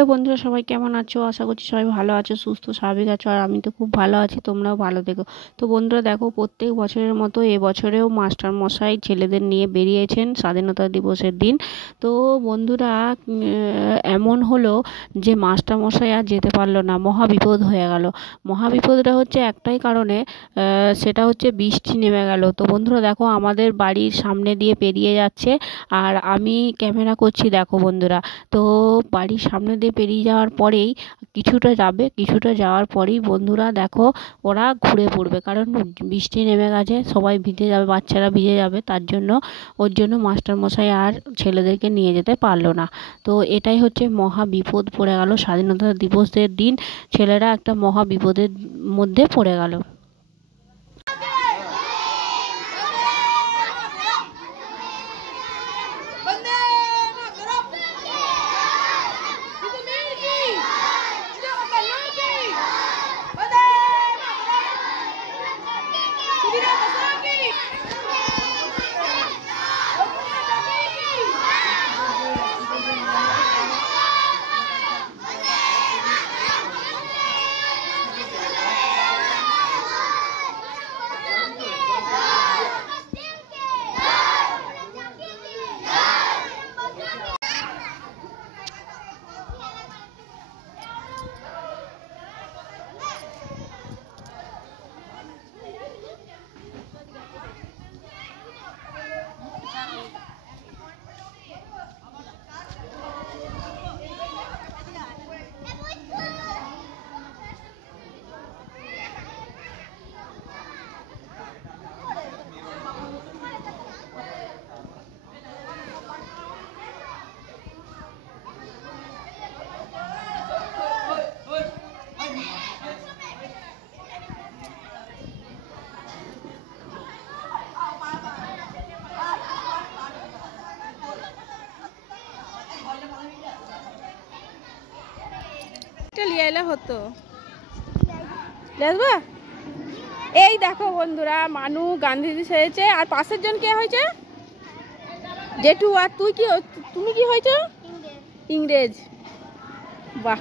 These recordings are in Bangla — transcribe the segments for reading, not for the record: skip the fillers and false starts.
হ্যালো বন্ধুরা, সবাই কেমন আছো? আশা করছি সবাই ভালো আছো, সুস্থ স্বাভাবিক আছো। আর আমি তো খুব ভালো আছি, তোমরাও ভালো থেকো। তো বন্ধুরা দেখো, প্রত্যেক বছরের মতো এবছরেও মাস্টার মশাই ছেলেদের নিয়ে বেরিয়েছেন স্বাধীনতা দিবসের দিন। তো বন্ধুরা, এমন হলো যে মাস্টার মশাই আর যেতে পারলো না, মহাবিপদ হয়ে গেল। মহাবিপদটা হচ্ছে একটাই কারণে, সেটা হচ্ছে বৃষ্টি নেমে গেল। তো বন্ধুরা দেখো, আমাদের বাড়ির সামনে দিয়ে পেরিয়ে যাচ্ছে, আর আমি ক্যামেরা করছি। দেখো বন্ধুরা, তো বাড়ির সামনে দিয়ে পেরিয়ে যাওয়ার পরেই কিছুটা যাওয়ার পরেই বন্ধুরা দেখো, ওরা ঘুরে পড়বে, কারণ বৃষ্টি নেমে গেছে, সবাই ভিজে যাবে, বাচ্চারা ভিজে যাবে। ওর জন্য মাস্টারমশাই আর ছেলেদেরকে নিয়ে যেতে পারলো না। তো এটাই হচ্ছে মহা বিপদ পড়ে গেল স্বাধীনতা দিবসের দিন। ছেলেরা একটা মহা বিপদের মধ্যে পড়ে গেল। লিয়ে এলে হতো, দেখবা? এই দেখো বন্ধুরা, মানু গান্ধীজি সেজেছে, আর পাশের জন কে হয়েছে? জেঠু। আর তুমি কি হয়েছো? ইংরেজ। বাহ।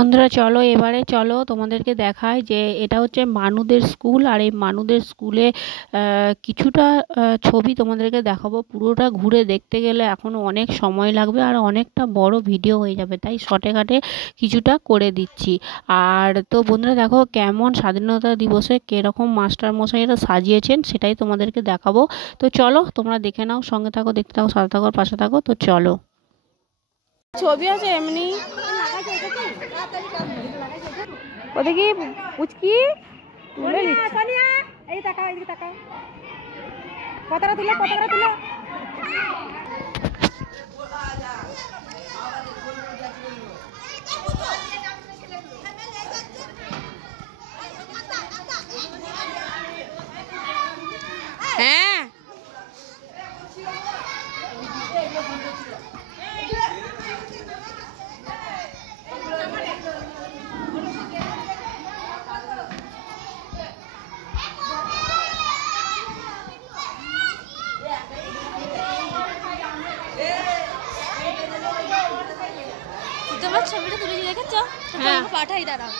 বন্ধুরা চলো, এবারে চলো তোমাদেরকে দেখায় যে এটা হচ্ছে মানুদের স্কুল। আর এই মানুদের স্কুলে কিছুটা ছবি তোমাদেরকে দেখাবো। পুরোটা ঘুরে দেখতে গেলে এখনো অনেক সময় লাগবে, আর অনেকটা বড় ভিডিও হয়ে যাবে, তাই শর্টে কাটে কিছুটা করে দিচ্ছি। আর তো বন্ধুরা দেখো, কেমন স্বাধীনতা দিবসে কিরকম মাস্টার মশাইরা সাজিয়েছেন সেটাই তোমাদেরকে দেখাবো। তো চলো তোমরা দেখে নাও, সঙ্গে থাকো, দেখতে থাকো, সাথে থাকো, পাশে থাকো। তো চলো। ছবি আছে এমনি, ওদিকে পুচকি তুলে নিচ্ছে। এই তাকাও, এদিকে তাকাও, পতাকা তুলো। হ্যাঁ, তোমার ছবিটা তুলে দেখেছো? হ্যাঁ, পাঠাই, দাঁড়াও,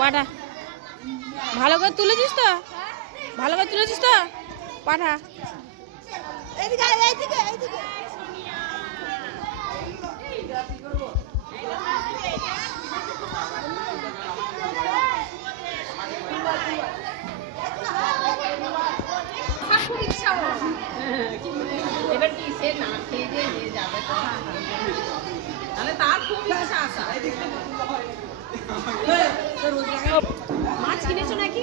পাঠা। ভালো করে তুলেছিস তো? পাঠা। সে না খেয়ে দিয়ে নিয়ে যাবে তো তাহলে তার খুব ইচ্ছা আসা মাছ কিনেছো নাকি